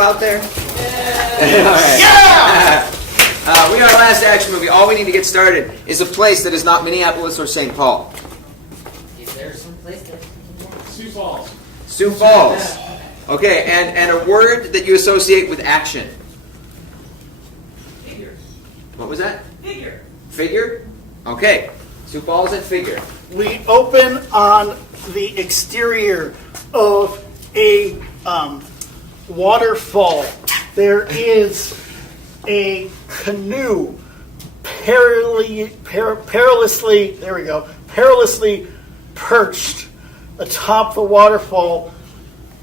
out there? Yeah! All right. Yeah! We are Last Action Movie. All we need to get started is a place that is not Minneapolis or St. Paul. Is there some place that... Sioux Falls. Sioux Falls. Okay, and a word that you associate with action. Figure. What was that? Figure. Figure? Okay. Sioux Falls and figure. We open on the exterior of a waterfall. There is a canoe perilously perched atop the waterfall,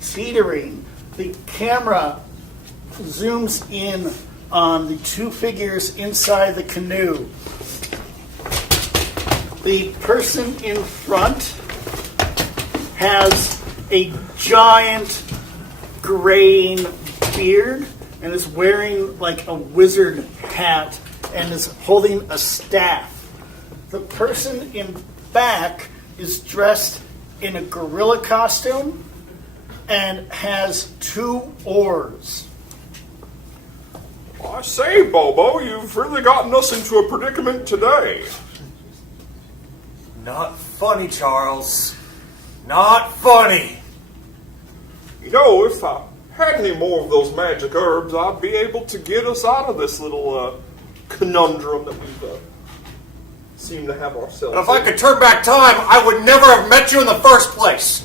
teetering. The camera zooms in on the two figures inside the canoe. The person in front has a giant graying beard and is wearing like a wizard hat and is holding a staff. The person in back is dressed in a gorilla costume and has 2 oars. I say, Bobo, you've really gotten us into a predicament today. Not funny, Charles. Not funny. You know, if I had any more of those magic herbs, I'd be able to get us out of this little conundrum that we've seem to have ourselves If I could turn back time, I would never have met you in the first place.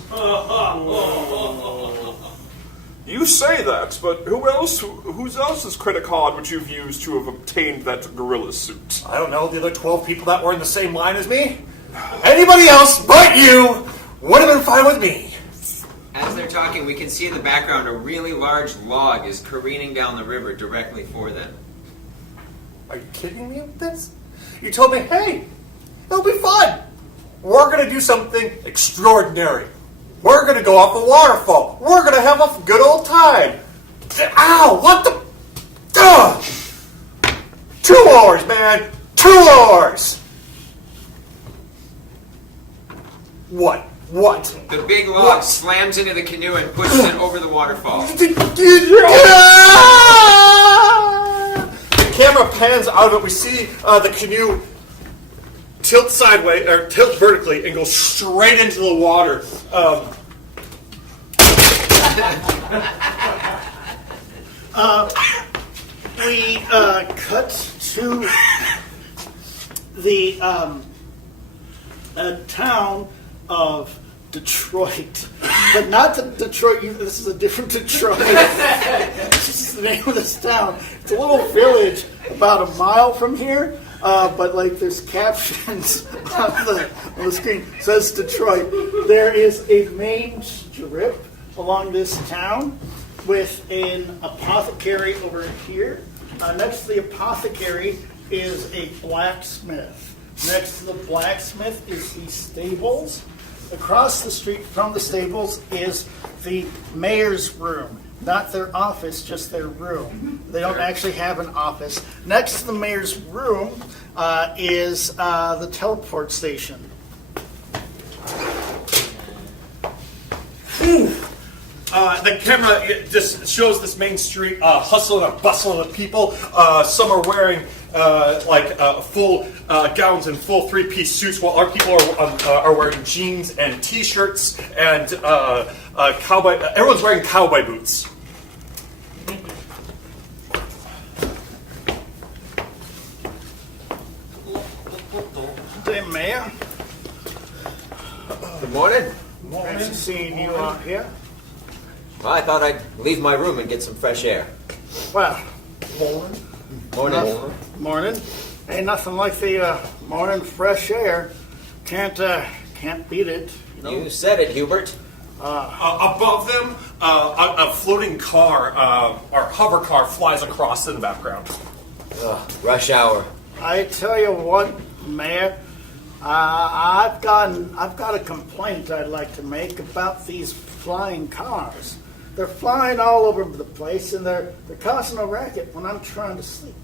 You say that, but whose else's credit card would you've used to have obtained that gorilla suit? I don't know, the other 12 people that were in the same line as me? Anybody else but you would have been fine with me. As they're talking, we can see in the background a really large log is careening down the river directly for them. Are you kidding me with this? You told me, hey, it'll be fun. We're going to do something extraordinary. We're going to go off a waterfall. We're going to have a good old time. Ow, what the... Ugh. 2 hours, man. 2 hours. What? The big log slams into the canoe and pushes it over the waterfall. The camera pans out of it. We see the canoe tilt sideways, or tilt vertically, and go straight into the water. We cut to the town of Detroit, but not the Detroit. This is a different Detroit. This is the name of this town. It's a little village about a mile from here, but like there's captions on the screen. It says Detroit. There is a main strip along this town with an apothecary over here. Next to the apothecary is a blacksmith. Next to the blacksmith is the stables. Across the street from the stables is the mayor's room. Not their office, just their room. They don't actually have an office. Next to the mayor's room is the teleport station. The camera just shows this main street hustle and bustle of people. Some are wearing full gowns and full 3-piece suits, while other people are wearing jeans and T-shirts and cowboy. Everyone's wearing cowboy boots. Hey, Mayor. Good morning. Nice to seeing you out here. Well, I thought I'd leave my room and get some fresh air. Well, Morning. morning. Ain't nothing like the morning fresh air. Can't beat it. You know? You said it, Hubert. Above them, a floating car, or hover car, flies across in the background. Rush hour. I tell you what, Mayor. I've got a complaint I'd like to make about these flying cars. They're flying all over the place, and they're causing a racket when I'm trying to sleep.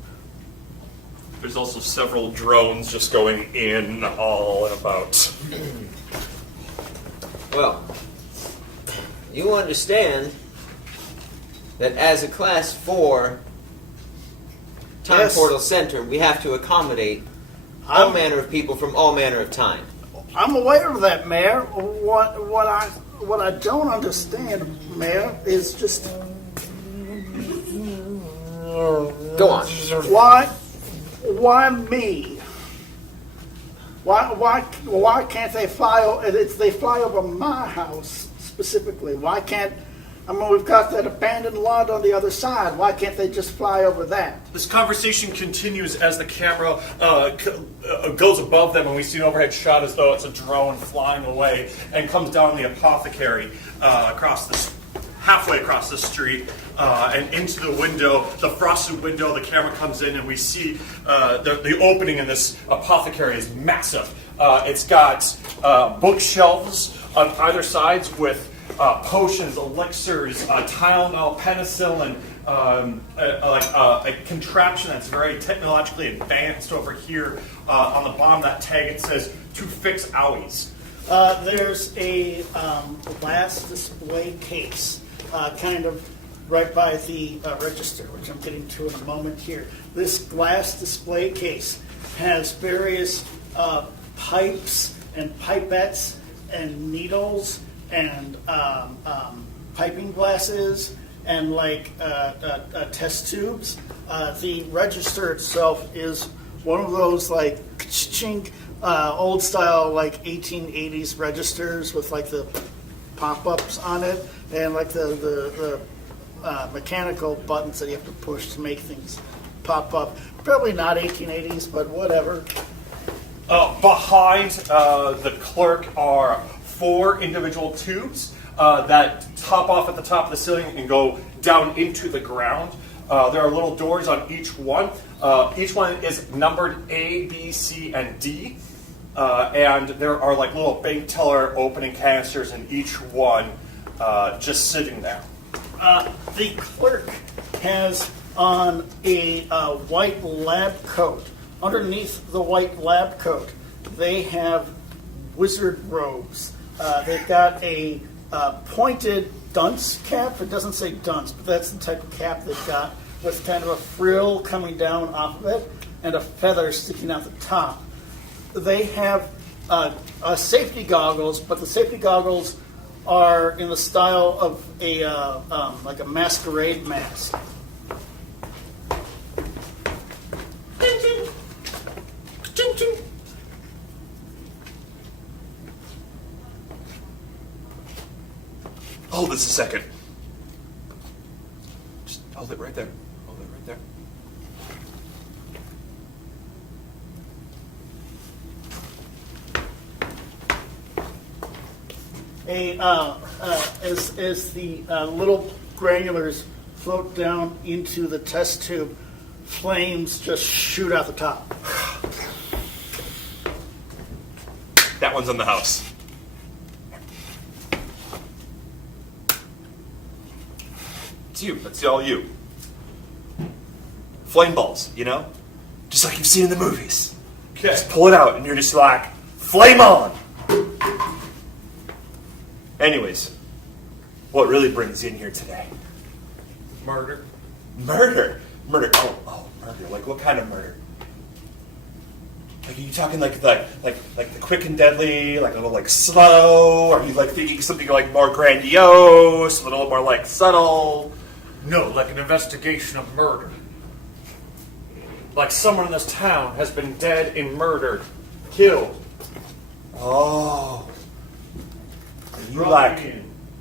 There's also several drones just going in, all and about. Well, you understand that as a Class 4 time Yes. portal center, we have to accommodate all manner of people from all manner of time. I'm aware of that, Mayor. What I don't understand, Mayor, is just Go on. why me? Why can't they fly? They fly over my house specifically. Why can't? I mean, we've got that abandoned lot on the other side. Why can't they just fly over that? This conversation continues as the camera goes above them, and we see an overhead shot as though it's a drone flying away, and comes down the apothecary halfway across the street and into the window, the frosted window. The camera comes in, and we see the opening in this apothecary is massive. It's got bookshelves on either sides with potions, elixirs, Tylenol, penicillin, a contraption that's very technologically advanced over here. On the bottom of that tag, it says to fix owies. There's a glass display case, kind of right by the register, which I'm getting to in a moment here. This glass display case has various pipes and pipettes and needles and piping glasses and test tubes. The register itself is one of those old style 1880s registers with the pop-ups on it and the mechanical buttons that you have to push to make things pop up. Probably not 1880s, but whatever. Behind the clerk are 4 individual tubes that top off at the top of the ceiling and go down into the ground. There are little doors on each one. Each one is numbered A, B, C, and D. And there are little bank teller opening canisters in each one just sitting there. The clerk has on a white lab coat. Underneath the white lab coat, they have wizard robes. They've got a pointed dunce cap. It doesn't say dunce, but that's the type of cap they've got, with kind of a frill coming down off of it and a feather sticking out the top. They have safety goggles, but the safety goggles are in the style of a masquerade mask. Hold this a second. Just hold it right there. Hold it right there. As the little granulars float down into the test tube, flames just shoot out the top. That one's on the house. It's you. That's all you. Flame balls, just like you've seen in the movies. Okay. Just pull it out, and you're just like, flame on. Anyways, what really brings you in here today? Murder. Murder. Oh, murder. Like what kind of murder? Like, are you talking like the quick and deadly, like a little slow? Or are you thinking something more grandiose, a little more subtle? No, like an investigation of murder. Like someone in this town has been dead and murdered, killed. Oh.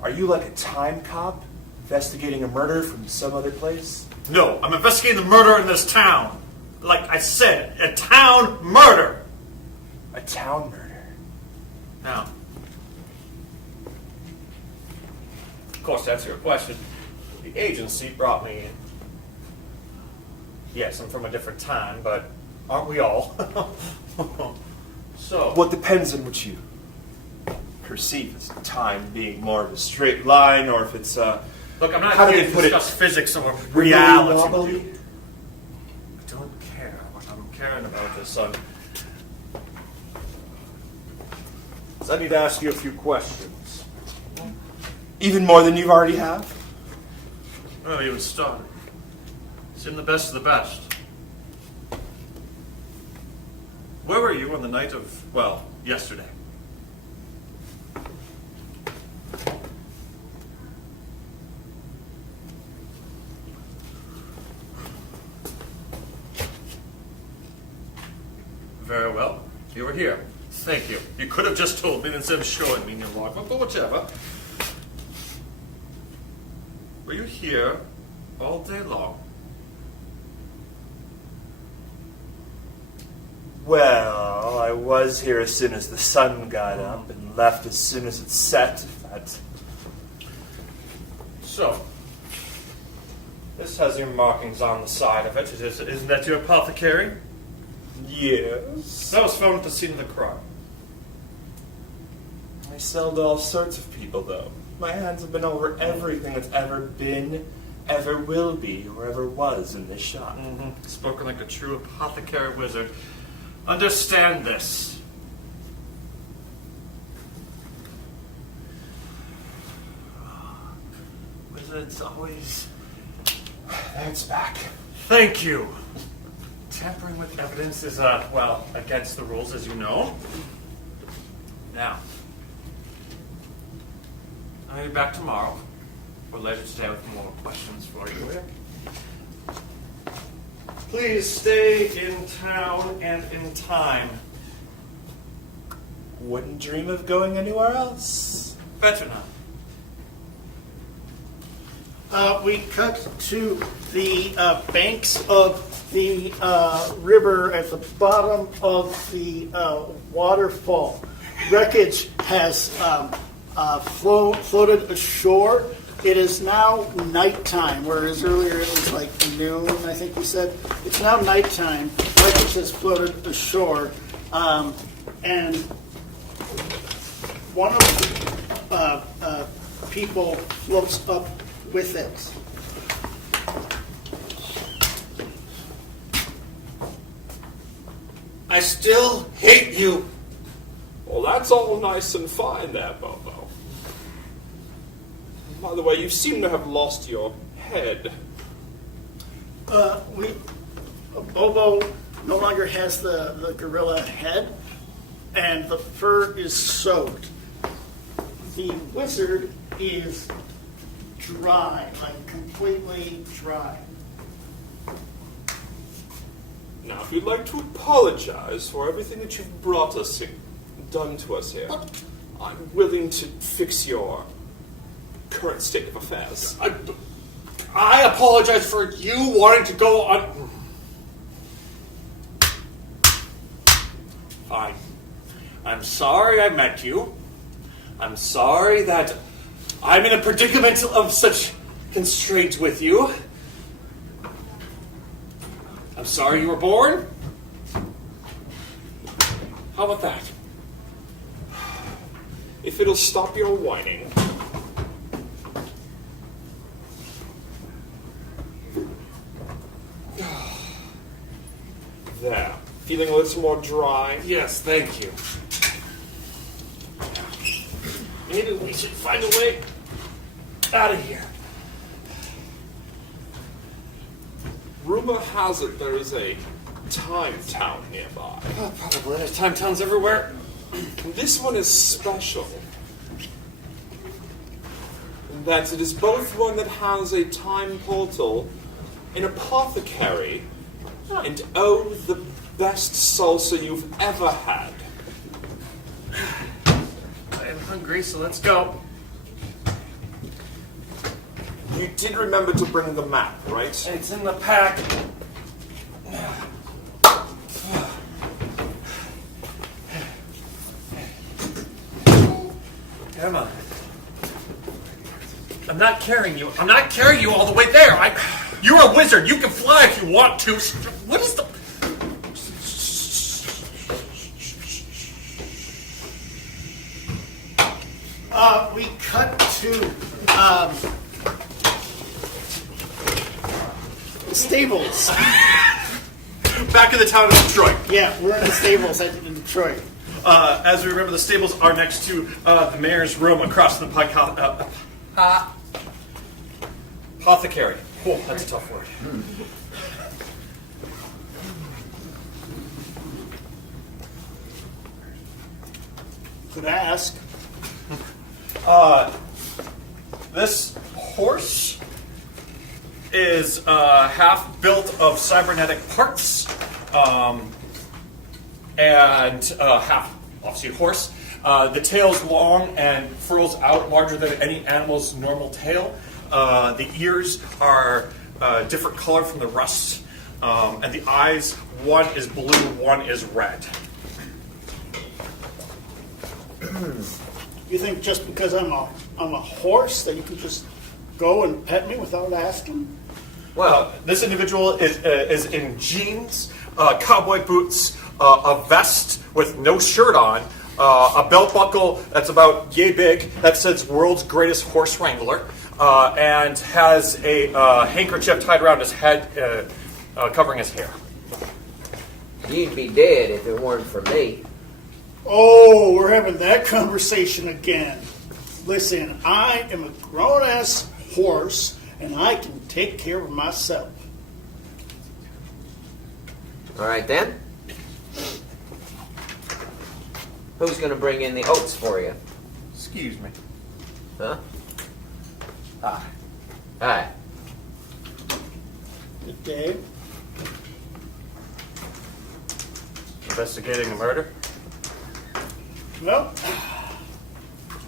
Are you like a time cop investigating a murder from some other place? No, I'm investigating the murder in this town. Like I said, a town murder. A town murder? Now, of course, to answer your question, the agency brought me in. Yes, I'm from a different time, but aren't we all? So, Well, it depends on what you perceive as time being more of a straight line, or if it's look, I'm not how do here they to put it? discuss physics or Wibbly reality. wobbly? I don't care what I'm caring about this, son. So I need to ask you a few questions. Even more than you already have? Well, you started. Seemed the best of the best. Where were you on the night of, well, yesterday? Very well. You were here. Thank you. You could have just told me instead of showing me in your logbook, but whichever. Were you here all day long? Well, I was here as soon as the sun got up and left as soon as it set. So, this has your markings on the side of it. Isn't that your apothecary? Yes. That was found at the scene of the crime. I sell to all sorts of people, though. My hands have been over everything that's ever been, ever will be, or ever was in this shop. Mm-hmm. Spoken like a true apothecary wizard. Understand this. Wizards always... It's back. Thank you. Tampering with evidence is, well, against the rules, as you know. Now, I'll be back tomorrow, or later today with more questions for you. Please stay in town and in time. Wouldn't dream of going anywhere else. Better not. We cut to the banks of the river at the bottom of the waterfall. Wreckage has floated ashore. It is now nighttime, whereas earlier it was like noon, I think you said. It's now nighttime. Wreckage has floated ashore. And one of the people floats up with it. I still hate you. Well, that's all nice and fine there, Bobo. By the way, you seem to have lost your head. Bobo no longer has the gorilla head, and the fur is soaked. The wizard is dry, like completely dry. Now, if you'd like to apologize for everything that you've brought us here, done to us here, I'm willing to fix your current state of affairs. I apologize for you wanting to go on. Fine. I'm sorry I met you. I'm sorry that I'm in a predicament of such constraint with you. I'm sorry you were born. How about that? If it'll stop your whining. There. Feeling a little more dry? Yes, thank you. Maybe we should find a way out of here. Rumor has it there is a time town nearby. Oh, probably. There's time towns everywhere. This one is special. In that it is both one that has a time portal, an apothecary, and oh, the best salsa you've ever had. I am hungry, so let's go. You did remember to bring the map, right? It's in the pack. Come on. I'm not carrying you. I'm not carrying you all the way there. You're a wizard. You can fly if you want to. What is the... We cut to the stables. Back in the town of Detroit. Yeah, we're in the stables in Detroit. As we remember, the stables are next to the mayor's room across from the Apothecary. Oh, that's a tough word. Could ask. This horse is half built of cybernetic parts, and half obviously horse. The tail's long and furls out larger than any animal's normal tail. The ears are different color from the rest, and the eyes, one is blue, one is red. You think just because I'm a horse that you can just go and pet me without asking? Well, this individual is in jeans, cowboy boots, a vest with no shirt on, a belt buckle that's about yay big that says "World's Greatest Horse Wrangler," and has a handkerchief tied around his head, covering his hair. You'd be dead if it weren't for me. Oh, we're having that conversation again. Listen, I am a grown-ass horse, and I can take care of myself. All right then. Who's going to bring in the oats for you? Excuse me. Huh? Hi. Hi. Good day. Investigating a murder? Well,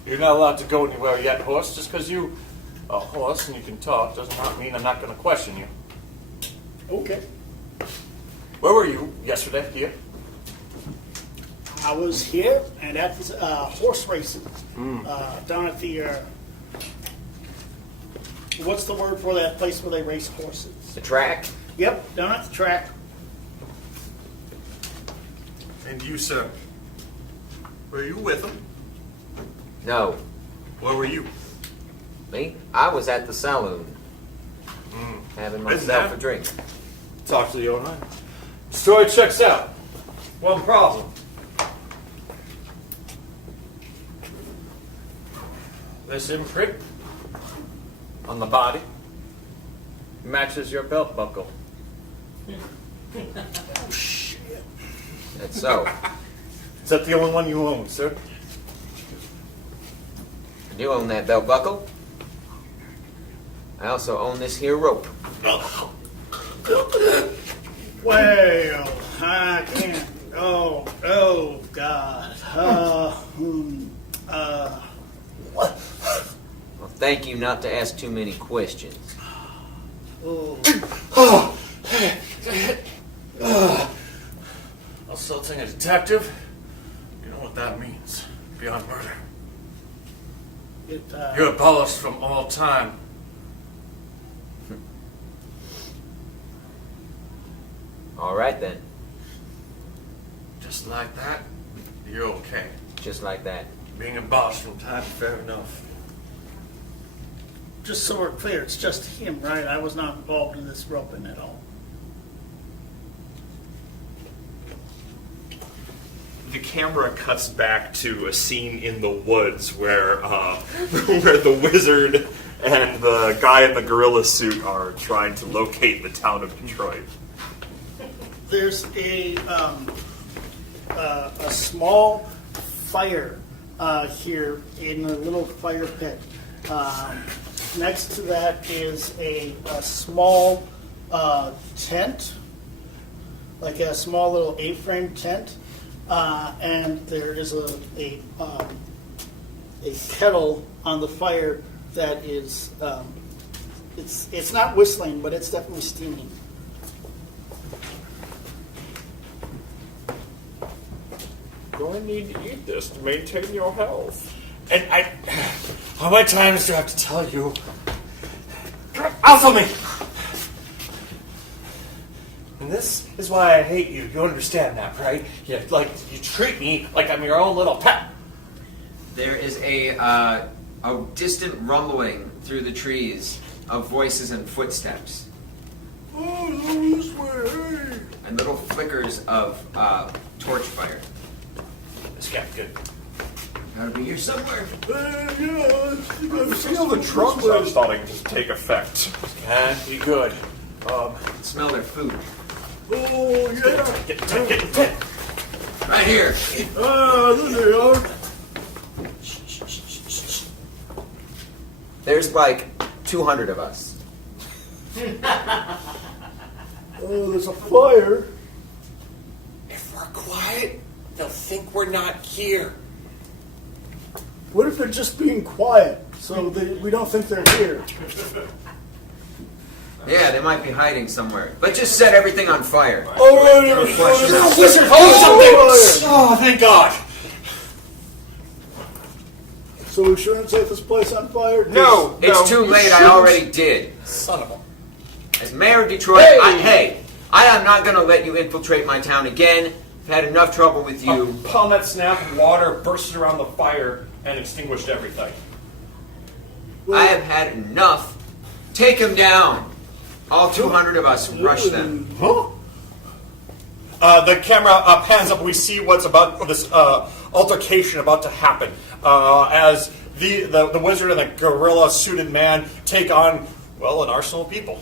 You're not allowed to go anywhere yet, horse. Just because you a horse and you can talk does not mean I'm not going to question you. okay. Where were you yesterday? Here? I was here and at the horse racing down at the what's the word for that place where they race horses? The track? Yep, down at the track. And you, sir? Were you with him? No. Where were you? Me? I was at the saloon. Having myself that? a drink. Talk to the owner. Story checks out. One problem. This imprint on the body matches your belt buckle. That's so. Is that the only one you own, sir? I do own that belt buckle. I also own this here rope. Well, I can't. Oh, God. Well, thank you not to ask too many questions. Assaulting a detective? You know what that means. Beyond murder. You're abolished from all time. All right then. Just like that, you're okay. Just like that. Being abolished from time, fair enough. Just so we're clear, it's just him, right? I was not involved in this roping at all. The camera cuts back to a scene in the woods where where the wizard and the guy in the gorilla suit are trying to locate the town of Detroit. There's a small fire here in a little fire pit. Next to that is a small tent, like a small little A-frame tent, and there is a kettle on the fire that is it's not whistling, but it's definitely steaming. Going to need to eat this to maintain your health. And how many times do I have to tell you? Out of me! And this is why I hate you. You understand that, right? You treat me like I'm your own little pet. There is a distant rumbling through the trees of voices and footsteps. Oh, this way. And little flickers of torch fire. This got good. Gotta be here somewhere. Yeah, I feel the drugs are starting to take effect. Can't be good. Smell their food. Oh, yeah. Get. Right here. There they are. There's like 200 of us. Oh, there's a fire. If we're quiet, they'll think we're not here. What if they're just being quiet so we don't think they're here? Yeah, they might be hiding somewhere. Let's just set everything on fire. Oh, Wizard, hold something! Oh, thank God. So we shouldn't set this place on fire? No, It's too you late. I shouldn't. already did. Son of a... As mayor of Detroit, I am not going to let you infiltrate my town again. I've had enough trouble with you. Upon that snap, water bursted around the fire and extinguished everything. I have had enough. Take him down. All 200 of us rush them. Huh? The camera pans up and we see what's about this altercation about to happen. As the wizard and the gorilla-suited man take on, well, an arsenal of people.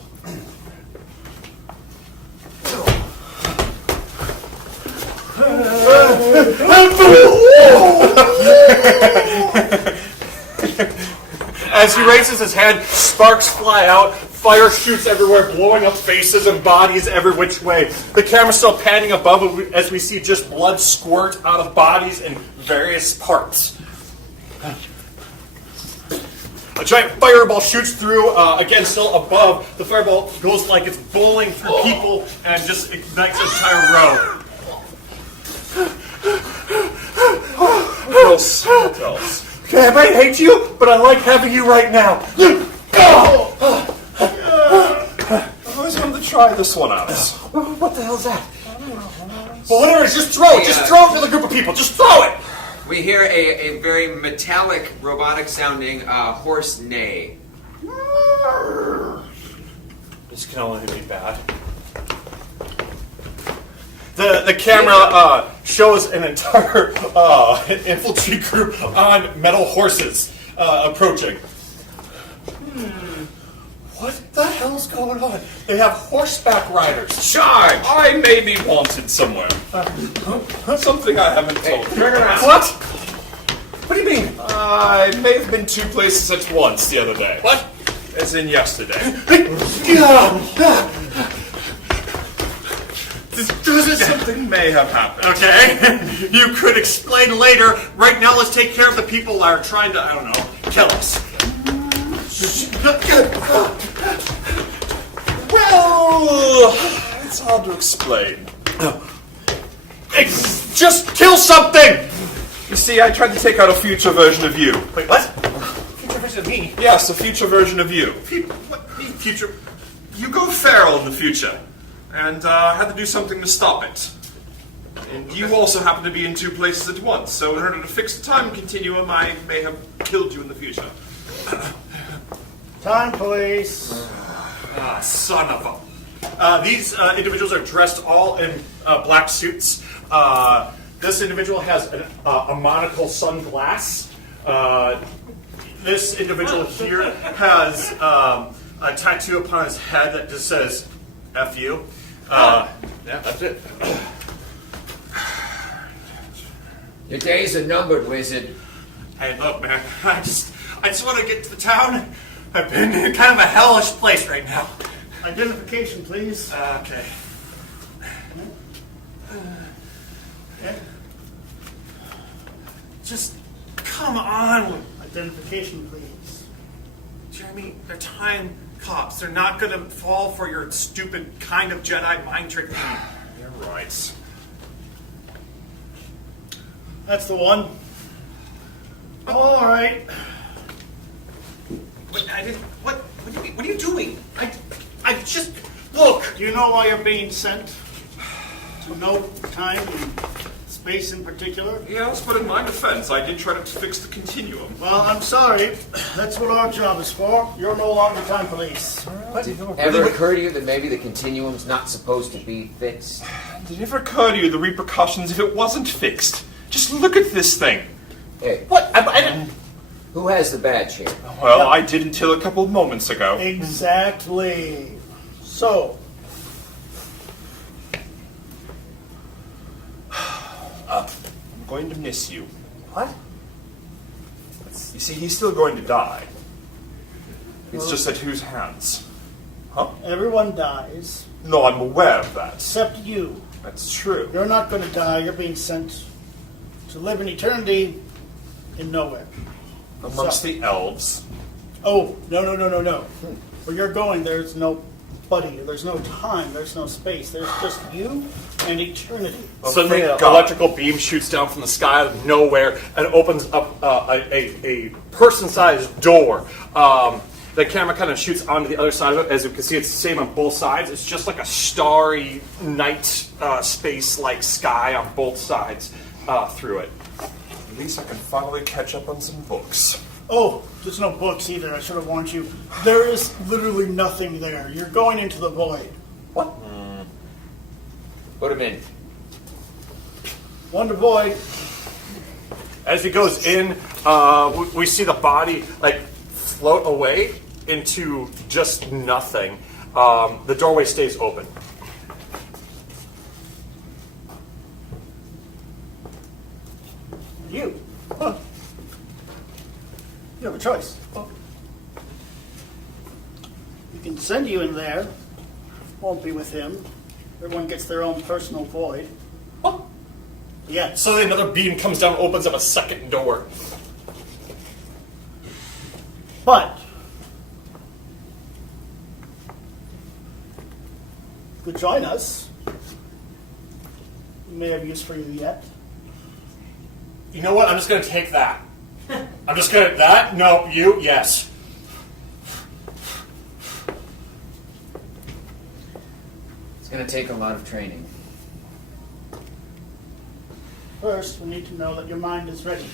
As he raises his hand, sparks fly out, fire shoots everywhere, blowing up faces and bodies every which way. The camera's still panning above as we see just blood squirt out of bodies in various parts. A giant fireball shoots through, again, still above. The fireball goes like it's bowling through people and just ignites an entire row. Okay, I might hate you, but I like having you right now. I've always wanted to try this one out. What the hell's that? Well, whatever it is, just throw it. Just throw it to the group of people. Just throw it. We hear a very metallic, robotic-sounding horse neigh. This can only be bad. The camera shows an entire infantry group on metal horses approaching. What the hell's going on? They have horseback riders. Charge! I may be wanted somewhere. Something I haven't told you. Turn around. What? What do you mean? I may have been two places at once the other day. What? As in yesterday. Something may have happened. Okay. You could explain later. Right now, let's take care of the people that are trying to, I don't know, kill us. Well, it's hard to explain. Just kill something! You see, I tried to take out a future version of you. Wait, what? Future version of me? Yes, a future version of you. What? Future? You go feral in the future, and had to do something to stop it. And you also happen to be in two places at once, so in order to fix the time continuum, I may have killed you in the future. Time, police. Son of a... these individuals are dressed all in black suits. This individual has a monocle sunglass. This individual here has a tattoo upon his head that just says, F you. Yeah, that's it. Your days are numbered, wizard. Hey, look, man, I just want to get to the town. I've been in kind of a hellish place right now. Identification, please. Okay. Just come on, Identification, please. Jeremy. They're time cops. They're not going to fall for your stupid kind of Jedi mind trick thing. You're right. That's the one. All right. But I didn't. What are you doing? I just look. Do you know why you're being sent? To no time and space in particular? Yes, but in my defense, I did try to fix the continuum. Well, I'm sorry. That's what our job is for. You're no longer time police. Ever occur to you that maybe the continuum's not supposed to be fixed? Did it ever occur to you the repercussions if it wasn't fixed? Just look at this thing. Hey, What? I didn't. who has the badge here? Well, I did until a couple of moments ago. Exactly. So, I'm going to miss you. What? You see, he's still going to die. It's just at whose hands? Huh? everyone dies No, I'm aware of that. except you. That's true. You're not going to die. You're being sent to live in eternity in nowhere. Amongst the elves. Oh, no. Where you're going, there's no buddy. There's no time. There's no space. There's just you and eternity. Oh, Suddenly, thank an God. electrical beam shoots down from the sky out of nowhere and opens up a person-sized door. The camera kind of shoots onto the other side of it. As you can see, it's the same on both sides. It's just like a starry night space-like sky on both sides through it. At least I can finally catch up on some books. Oh, there's no books either. I should have warned you. There is literally nothing there. You're going into the void. What? Put him in. Wonder void. As he goes in, we see the body like float away into just nothing. The doorway stays open. You. Huh. You have a choice. We can send you in there. Won't be with him. Everyone gets their own personal void. What? Yes. So then another beam comes down and opens up a second door. But you could join us. We may have use for you yet. You know what? I'm just going to take that. I'm just going to... That? No. You? Yes. It's going to take a lot of training. First, we need to know that your mind is ready.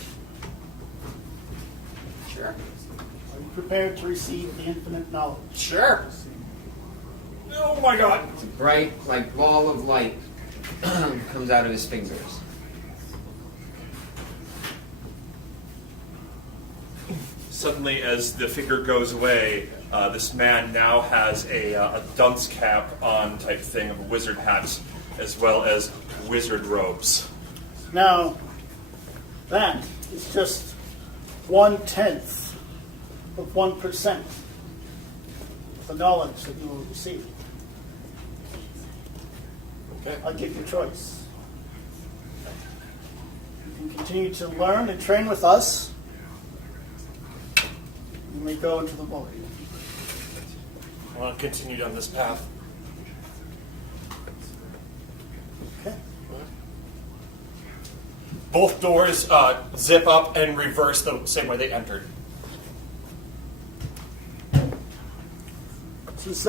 Sure. Are you prepared to receive the infinite knowledge? Sure. Oh my god. It's a bright, like, ball of light comes out of his fingers. Suddenly, as the figure goes away, this man now has a dunce cap on type thing of a wizard hat, as well as wizard robes. Now, that is just 1/10 of 1% of the knowledge that you will receive. Okay. I'll give you a choice. You can continue to learn and train with us. You may go into the void. I want to continue down this path. Okay? Both doors zip up and reverse the same way they entered. This is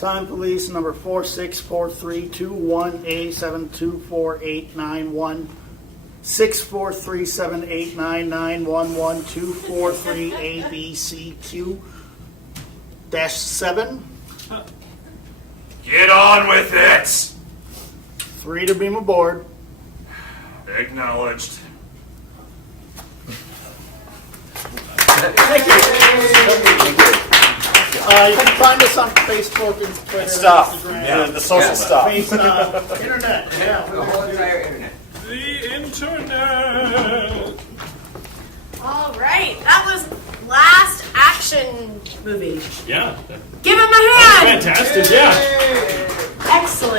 time police number 464321A7248911. 64378991123ABCQ-7. Get on with it! 3 to beam aboard. Acknowledged. Thank you. You can find us on Facebook and Twitter. Stuff. And Instagram. Yeah, the social Yeah. stuff. Internet. Yeah. The whole entire internet. The internet! All right, that was last action movie. Yeah. Give him a hand. Fantastic, yeah. Excellent.